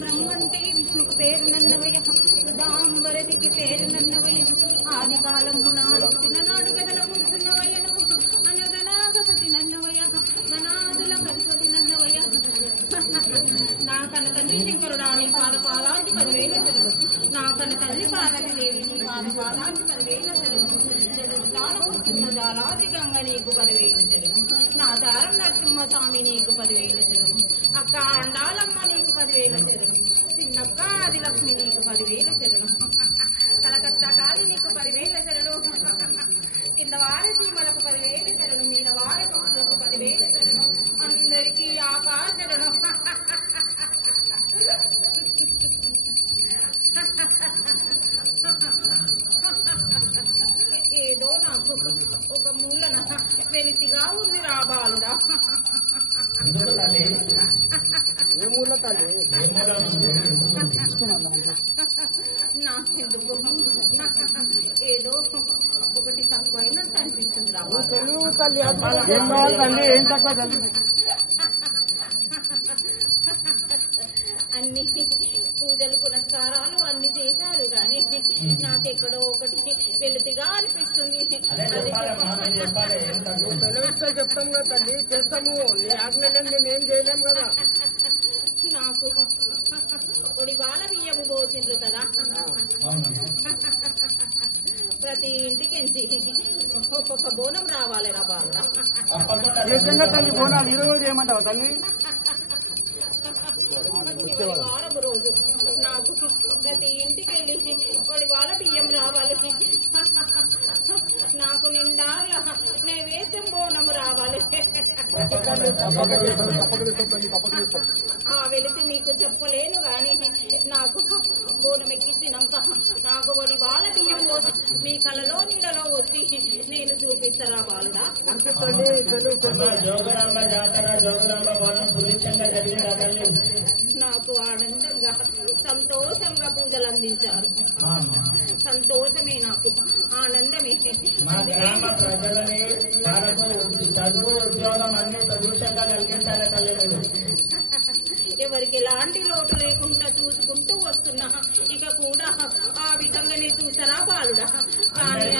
బ్రహ్మంటే విష్ణుకు పేరు నన్నవయ్య, సుధాంబరదికి పేరు నన్నవయ్య, ఆది కాలము నాడు తిననాడు గదల కూర్చున్నవయ్య, నువ్వు అనగనాగపతి నన్నవయ్య, గణాదుల గణపతి నన్నవయ్య. నా కన్న తండ్రి శంకరుడా నీ పాదపాదానికి 10,000 తెలుగు, నా కన్న తల్లి పార్వతీదేవి నీ పాదపాదానికి 10,000 తెలుగు, జడస్థానం కూర్చున్న జాలాది గంగ నీకు 10,000 తెలుగు, నా దారం నరసింహస్వామి నీకు 10,000 తెలుగు, అక్క అండాలమ్మ నీకు 10,000 తెలుగు, చిన్నక్క ఆదిలక్ష్మి నీకు 10,000 తెలుగు, కలకత్తా కాలి నీకు 10,000 తెలుగు, కింద వారి సీమలకు 10,000 తెలుగు, మీద వారి పక్షులకు 10,000 తెలుగు, అందరికీ ఆకాశలను. ఏదో నాకు ఒక మూలన వెలితిగా ఉంది రా బాలుడా. నాకెందుకు ఏదో ఒకటి తక్కువైనట్టు అనిపిస్తుంది రా అన్ని పూజలు పునస్కారాలు అన్ని చేశారు కానీ నాకెక్కడో ఒకటి వెలుతిగా అనిపిస్తుంది. చెప్తాం కదా తల్లి, చేస్తాము, నేనేం చేయలేము కదా. నాకు ఒడివాల బియ్యము పోసిండ్రు కదా, ప్రతి ఇంటికి ఒక్కొక్క బోనం రావాలి రా బాగా. తల్లి బోనాలు ఈరోజు చేయమంటావా తల్లి? వారము రోజు నాకు ప్రతి ఇంటికి వెళ్ళి వాడి వాళ్ళ బియ్యం రావాలి, నాకు నిండా నైవేద్యం బోనము రావాలి. వెళితే మీకు చెప్పలేను గాని నాకు బోనం ఎక్కించినాక నాకు వాడి వాళ్ళ బియ్యం పోసి మీ కళలో నీడలో వచ్చి నేను చూపిస్తారా బాలుడా. నాకు ఆనందంగా సంతోషంగా పూజలు అందించారు, సంతోషమే నాకు ఆనందమే. ఎవరికి ఎలాంటి లోటు లేకుండా చూసుకుంటూ వస్తున్నా, ఇక కూడా ఆ విధంగానే చూసారా బాలుడా. కానీ